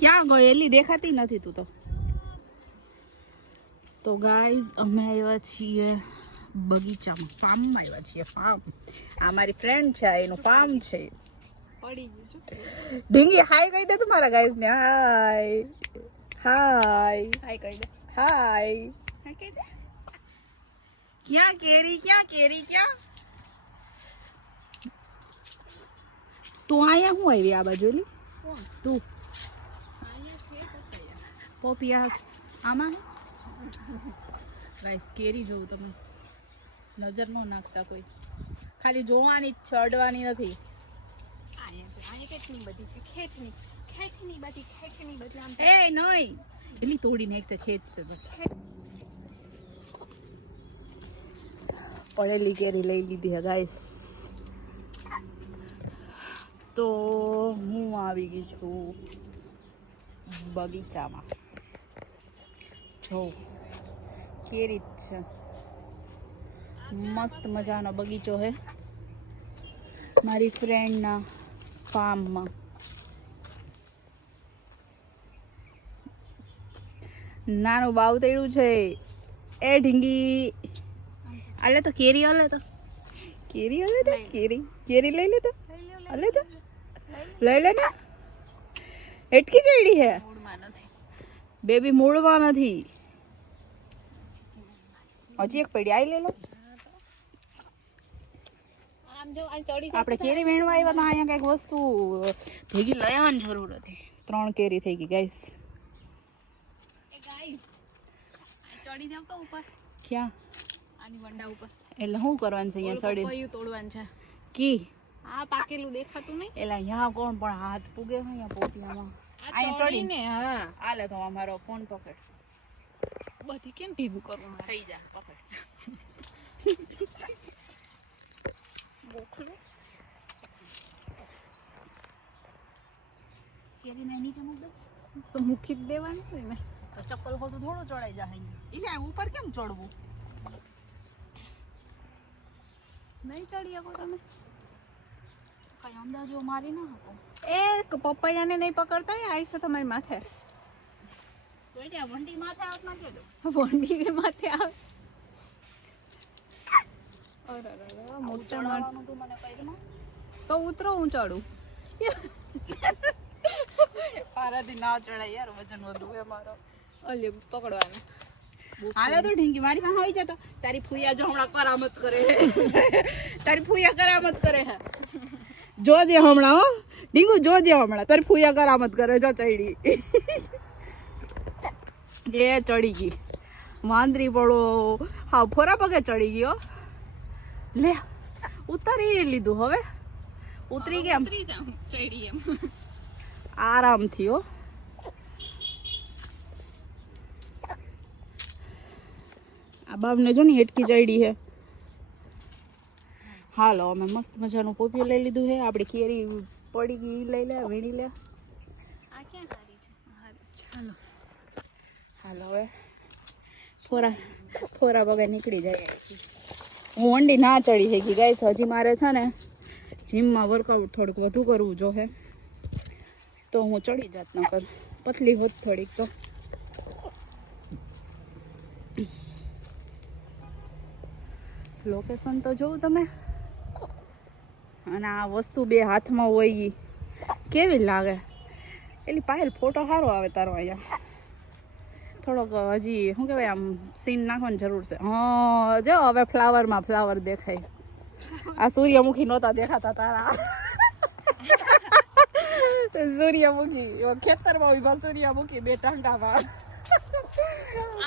ક્યાં ગયેલી દેખાતી નથી તું તો ગાઈઝ અમે આવ્યા છીએ બગીચામાં, ફાર્મમાં આવ્યા છીએ. ફાર્મ આ મારી ફ્રેન્ડ છે, એનું ફાર્મ છે. પડી ગયું છું. ઢીંગી હાય કહી દે તમારા ગાઈઝ ને. હાય હાય હાય કહી દે. હાય. હા કહી દે. ક્યાં કેરી, ક્યાં કેરી, ક્યાં તું આયા હું આવી આ બાજુ લી કોણ? તું અહીંયા છે પપૈયા. પોપિયા આમાં ગાઈસ કેરી જોઉં તમે નજર ન નાખતા કોઈ, ખાલી જોવાની જ છે, અડવાની નથી. અહીંયા કેટલી બધી છે. ખેતની બધી આમ એ નહીં એટલી તોડી નાખશે, ખેત છે પડેલી કેરી લઈ લીધી હે ગાઈસ. તો હું આવી ગઈ છું બગીચામાં. જો કેરી જ છે, મસ્ત મજાનો બગીચો હે મારી ફ્રેન્ડના ફાર્મમાં. નાનું બાવતેડું છે. એ ઢીંગી આલે તો કેરી, આલે તો કેરી, આલે તો કેરી, કેરી લઈ લે તો, આલે તો લઈ લે ને. એટકી ચડી હે, મૂળમાં નથી. બેબી મૂળમાં નથી. હજી એક પડી, આઈ લઈ લો. આમ જો આ ચડી આપણે કેરી વેણવા આવ્યા હતા, અહીંયા કઈક વસ્તુ ભેગી લઈ આવવાની જરૂર હતી. 3 કેરી થઈ ગઈ ગાઈસ. એ ગાઈસ ચડી જાવ તો ઉપર. ક્યાં? આની વંડા ઉપર. એટલે શું કરવાનું છે અહીંયા ચડી? પપૈયું તોડવાનું છે. કી આ પાકેલું દેખાતું નહીં. એલા અહીંયા કોણ પણ હાથ પૂગે અહીંયા પોપિયામાં. આ અહીંયા ચડીને હા. આલે તો અમારો ફોન પકડ. બધી કેમ ભેગું કરવું મારે? થઈ જા પકડ. ગોખલું કેરી ને નીચે મૂક દો તો મૂકી જ દેવાનું છે ને. તો ચપ્પલ હો તો થોડું ચડાઈ જાય. એટલે ઉપર કેમ ચડવું? નહીં ચડી શકો તમે. કઈ અંદાજો મારી ના શકો. એ પપૈયાને નહીં પકડતા આવી છે તમારી માથે. તો એટલે વંડી માથે હાથમાં કેજો. વંડી માથે આવે. અરે મોટા માણસ ચડવાનું તું મને કહી દે. તો ઉતરો હું ચડું. પારાથી ના ચડાય યાર, વજન વધુ હે મારો. ઓલે પકડવાનું. હાલે તો ઢીંગી મારી પાસે આવી જતો. તારી ફૂયા જો હમણાં કરામત કરે. તારી ફૂયા કરામત કરે હે. જોજે હમણાં, હો ઢીંગુ જોજે હમણાં. તારી ફૂયા કરામત કરે. જો ચડી જે ચડી ગઈ વાંદરી પડો. હા ફોરા પગે ચડી ગયો. લે ઉતારી લીધું. હવે ઉતરી ગયા ઉતરી જાઉં ચડી એમ. આરામથી. હો આ બાબને જો ને હેટકી ચડી હે. હાલો અમે મસ્ત મજાનું પોપિયું લઈ લીધું છે. આપણી કેરી પડી ગઈ લઈ લે, વીણી લે. આ ક્યાં સારી છે? ચાલો હાલો હવે ફોરા વગર નીકળી જાય. હું વંડી ના ચડી શકી ગાઈસ. હજી મારે છે ને જીમમાં વર્કઆઉટ થોડુંક વધુ કરવું જો હે, તો હું ચડી જાત ન કર. પતલી હોત થોડીક તો. લોકેશન તો જોઉં તમે. અને આ વસ્તુ બે હાથમાં હોય ઈ કેવી લાગે. એલી પાયલ ફોટો સારો આવે તારો અહીંયા. થોડોક હજી શું કહેવાય આમ સીન નાખવાની જરૂર છે. હા જો હવે ફ્લાવરમાં ફ્લાવર દેખાય. આ સૂર્યમુખી નહોતા દેખાતા તારા. સૂર્યમુખી ખેતરમાં ઉભા સૂર્યમુખી બે ટાંગામાં.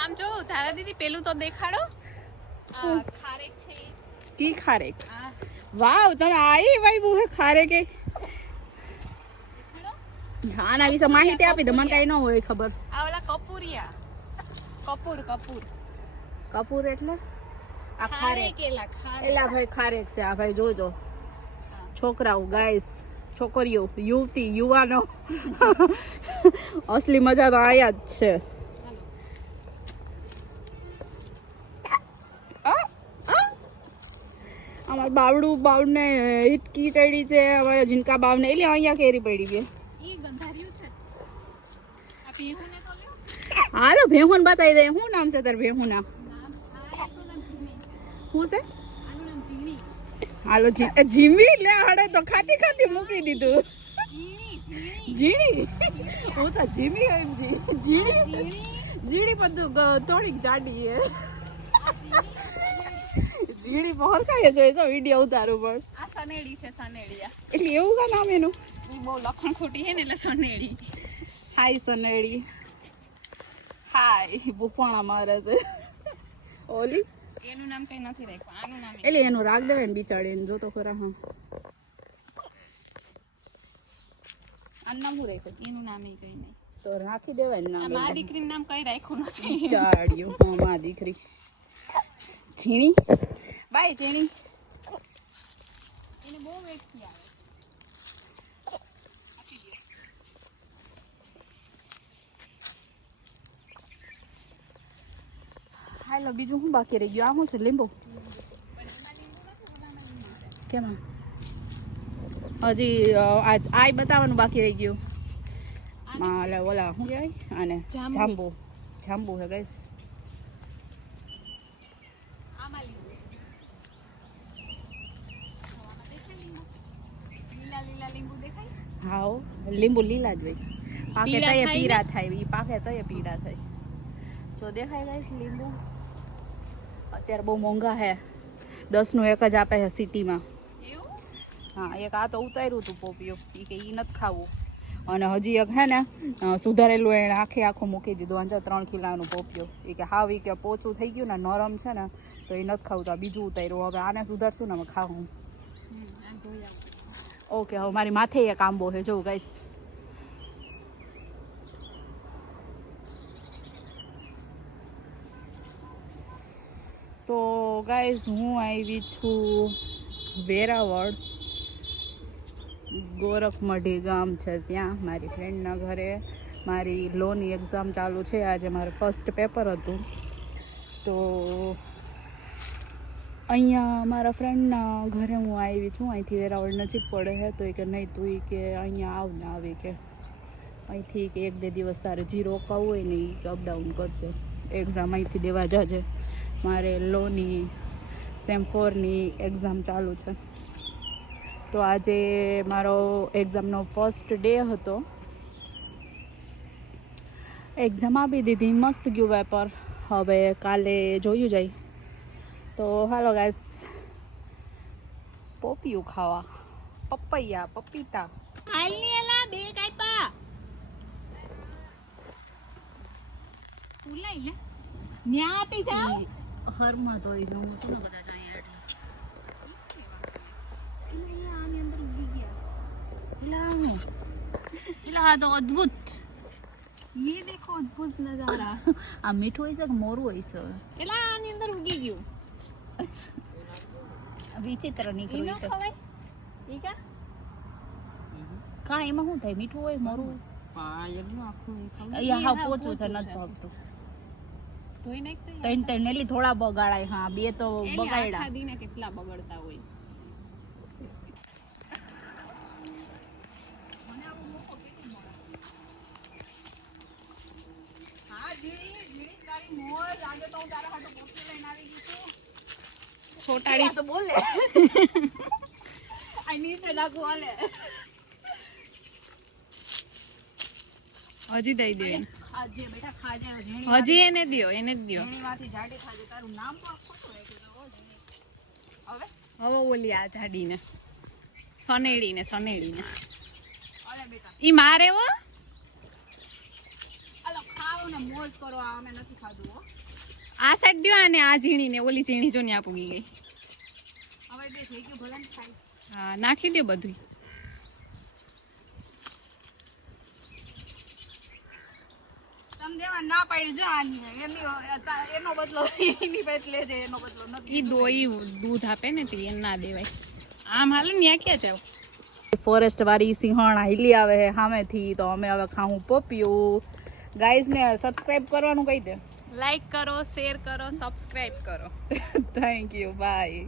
આમ જો તારા દીદી પેલું તો દેખાડો. આ ખારેક છે. કી ખારેક? આ વાવ તમે આઈ વાઈબુ હે ખારેક. દેખાડો. આના વિશે માહિતી આપી દે, મને કઈ ન હોય ખબર. આ ઓલા કપૂરિયા. કપૂર કપૂર એટલે આ ખારેક. એલા ખારેક. એલા ભાઈ ખારેક છે આ ભાઈ. જોજો છોકરાઓ, ગાઈસ, છોકરીઓ, યુવતી, યુવાનો. અસલી મજા તો આયા જ છે. અમારા બાવડને હિટકી ચડી છે. અમારા જીનકા બાવને એટલે અહીંયા કેરી પડી ગઈ. ઈ ગંધાર્યું છે. હાલો ભેહુન બતાવી દે. શું નામ છે તાર ભેહું ના? શું છે? હાલો જીમી લે હડે તો ખાતી મૂકી દીધું. જીણી હું તો જીમી એમ જીણી બધું થોડીક જાડી હે. જીણી બહાર ખાય છે તો વિડિયો ઉતારું પણ. આ સનેડી છે, સનેડિયા. એટલે એવું કા નામ એનું? ઈ બહુ લખણ ખોટી છે ને એટલે સનેડી. હાય સનેડી. હાય બુપાણા મારે છે ઓલી. એનું નામ કઈ નથી રાખ્યું, આનું નામ એટલે એનું રાખ દેવાય ને બિચાડી જો તો ખરા. હા આનું નામ શું રાખ્યું? એનું નામ કઈ નહીં. તો રાખી દેવાય ને આ નામ. મારી દીકરીનું નામ કઈ રાખ્યું નથી. ચાડ્યું. હા માં દીકરી ઝીણી. બાય ઝીણી. એને બહુ વેટ થી આવે. હાલો બીજું શું બાકી રહી ગયું? આ શું છે? લીંબુ. કેમ હજી આજ આય બતાવવાનું બાકી રહી ગયું. ઓલા શું કહેવાય આને? જાંબુ. જાંબુ હે ગાઈસ. આમાં લીંબુ. લીલા લીલા લીંબુ દેખાય? હા લીંબુ લીલા જ હોય. પાકે પીળા તયે થાય ને? પીળા થાય. ઈ પાકે તયે પીળા થાય. જો દેખાય ગાઈસ લીંબુ. અત્યારે બહુ મોંઘા હે. 10 નું એક જ આપે છે સિટીમાં. એવું? હા એક આ તો ઉતાર્યું હતું પોપિયું. ઈ કે ઈ નથી ખાવું. અને હજી એક હે ને સુધારેલું એને આખો મૂકી દીધું. અંદર 3 કિલોનું પોપિયું. એ કે હાવ ઈ કે પોચું થઈ ગયું ને નરમ છે ને તો એ નથી ખાવું. તો આ બીજું ઉતાર્યું. હવે આને સુધારશું ને અમે ખાવું. ઓકે હવે મારી માથે એક આંબો છે જોઉં ગાઈસ. તો ગાઈઝ હું આવી છું વેરાવળ. ગોરખમઢી ગામ છે ત્યાં મારી ફ્રેન્ડના ઘરે. મારી લોની એક્ઝામ ચાલુ છે. આજે મારે ફર્સ્ટ પેપર હતું. તો અહીંયા મારા ફ્રેન્ડના ઘરે હું આવી છું. અહીંથી વેરાવળ નજીક પડે છે. તો એ કે નહીં તું એ કે અહીંયા આવ ને આવી કે અહીંથી કે 1-2 દિવસ તારે જી રોકાવું હોય ને એ કે અપડાઉન કરજે. એક્ઝામ અહીંથી દેવા જજે. મારે લોની સેમ 4ની એક્ઝામ ચાલુ છે. તો આજે મારો એક્ઝામનો ફર્સ્ટ ડે હતો. એક્ઝામ આપી દીધી. મસ્ત ગયું પેપર. હવે કાલે જોયું જાય. તો હાલો ગાઈસ પોપિયું ખાવા. પપૈયા પપીતા. હાલની એલા બે કાપા. ઉલાઈ લે. ન્યા આપી જાવ. હરમાં ધોઈ લઉં છું ને કદાચ અહીંયા એટલે. આની અંદર ઉગી ગયા. એટલે હા તો અદ્ભુત. ये देखो अद्भुत नजारा. આ મીઠું હોય છે કે મોરું હોય છે? એલા આની અંદર ઉગી ગયું. વિચિત્ર ઈનો નીકળ્યું છે. ખવાય. ઈ કા? કા એમાં શું થાય? મીઠું હોય મોરું હોય? અહીંયા હા પોચું છે નથી ભાવતું. ધોઈ નાખ તો. ત્રણ એટલે થોડા બગાડાય. હા બે તો બગાડ્યા. આખા દીને કેટલા બગડતા હોય. છોટાડી તો બોલે. આ નીચે નાખું હાલે. હજી દઈ દે. ખાજે બેટા ખાજે. હજી એને દ્યો, એને જ દ્યો. ઝીણીમાંથી જાડી ખાજે. તારું નામ પણ ખોટું રાખ્યું તો હવે હવે ઓલી આ જાડીને સનેડીને અરે બેટા ઈ મારે હો. હાલો ખાઓ ને મોજ કરો. આ અમે નથી ખાધું હો. આ સાઈડ દ્યો અને આ ઝીણીને ઓલી ઝીણી જો ન્યા પૂગી ગઈ. હવે બે થઈ ગયું ભલે ને ખાઈ. હા નાખી દે બધું. તમ દેવા ના પાડી જો આની એનો બદલો એની પાસે લેજે. એનો બદલો નથી. ઈ દોઈ દૂધ આપે ને તે ના દેવાય. આમ હાલ ને ક્યાં જાવ. ફોરેસ્ટ વાળી સિંહણ હિલી આવે છે સામેથી. તો અમે હવે ખાવું પોપિયું. ગાઈઝ ને સબસ્ક્રાઇબ કરવાનું કહી દે. લાઈક કરો, શેર કરો, સબસ્ક્રાઇબ કરો. Thank you by.